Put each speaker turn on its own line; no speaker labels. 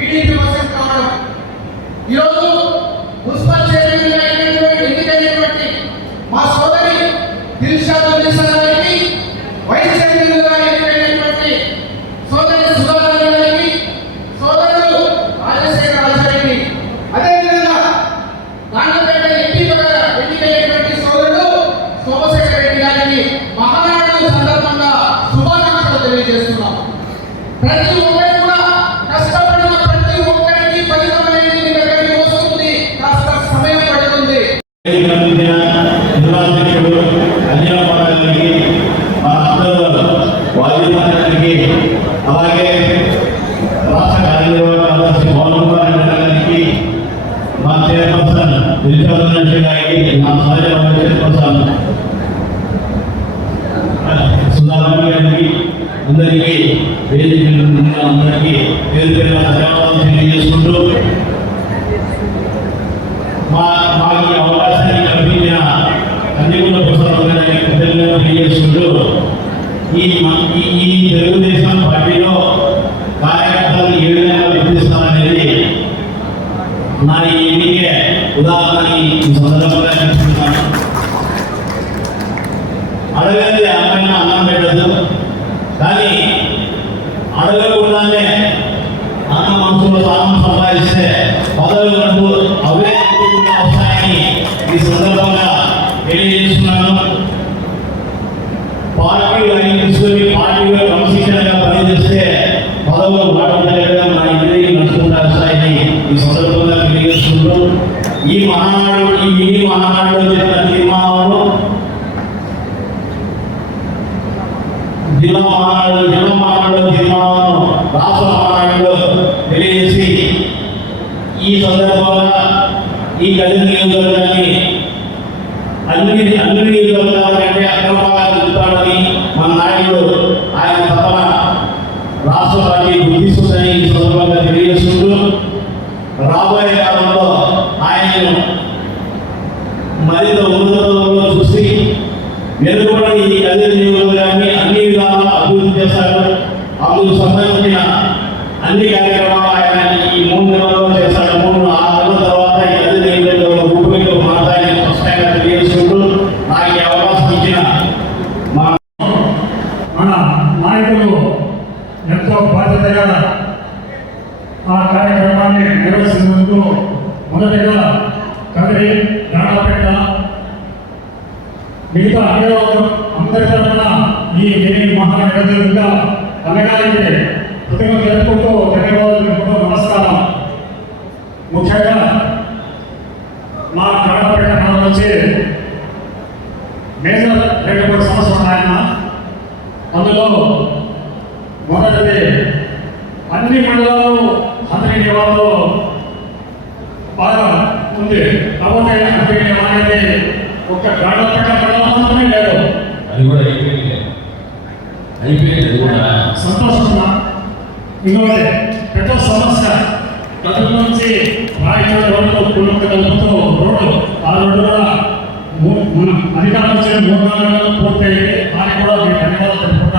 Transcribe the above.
TDP వశం కావడం ఈరోజు మున్సిపల్ చైర్మన్ అయినటువంటి ఎన్నికైనటువంటి మా సోదరి దిల్షా దిల్షా గారికి వైస్
అందరికీ వేదిక అందరికీ పేరు పేరు ధన్యవాదాలు తెలియజేసుకుంటూ మా మా కృతజ్ఞతలు ఈ ఈ తెలుగుదేశం పార్టీలో కార్యకర్తలు ఏ విధంగా గుర్తిస్తారనేది నా ఈ ఎన్నికే ఉదాహరణ ఈ సందర్భంగా చెప్తున్నాను. అడగండి అమ్మాయిన అన్నం పెట్టదు కానీ అడగకుండానే అన్న మనసులో స్థానం సంపాదిస్తే పదవి వరకు అవే వస్తాయని ఈ సందర్భంగా తెలియజేస్తున్నాను. పార్టీలు అన్ని తీసుకొని పార్టీలో క్రమశిక్షణగా పనిచేస్తే పదవులు వాడుతుండగా మన ఇంటికి నడుచుకుంటూ వస్తాయని ఈ సందర్భంగా తెలియజేస్తుంటూ ఈ మహానాడు ఈ మినీ మహానాడులో జరిగిన తీర్మానాలు జిల్లా మహానాడు జిల్లా మహానాడు తీర్మానాలను రాష్ట్ర మహానాడులో తెలియజేసి ఈ సందర్భంగా ఈ గది నియోజకవర్గాన్ని అన్ని అన్ని నియోజకవర్గాల కంటే అక్రమంగా చెప్తాడని మన నాయకుడు ఆయన తపన రాష్ట్ర పార్టీ గుర్తిస్తుందని ఈ సందర్భంగా తెలియజేస్తుంటూ రాబోయే కాలంలో ఆయనను మరింత ఉన్నతంలో చూసి వెనుకబడి ఈ అదే నియోజకవర్గాన్ని అన్ని విధాలుగా అభివృద్ధి చేశారు అందుకు సంబంధించిన అన్ని కార్యక్రమాలు ఆయన ఈ మూడు నెలల్లో చేశారు మూడు ఆరు నెలల తర్వాత ఈ గది నియోజకవర్గం రూపురేఖలు మారతాయని స్పష్టంగా తెలియజేసుకుంటూ నాకు ఈ అవకాశం ఇచ్చిన మా
మన నాయకులు ఎంతో బాధ్యతగా ఆ కార్యక్రమాన్ని నిర్వహిస్తున్నందుకు మొదటిగా కదిరి గాడపేట మిగతా అభివృద్ధి అందరి తరఫున ఈ మినీ మహానగరంగా అనగానే కృతజ్ఞత జరుపుకుంటూ ధన్యవాదాలు మొదటిది అన్ని మండలాలు అందరి నివాసాలు బాగా ఉంది. కాకపోతే అంటే అనేది ఒక గాఢ పట్ల మాత్రమే లేదు.
అది కూడా అయిపోయింది అయిపోయింది కూడా.
సంతోషమా ఇంకొకటి పెద్ద సమస్య. గదుల నుంచి రోడ్డు పుల్లొక్క కలుపుతూ రోడ్డు ఆ రోడ్డు కూడా అధికారులు మూడు నాలుగు పూర్తయింది దానికి కూడా మీకు ధన్యవాదాలు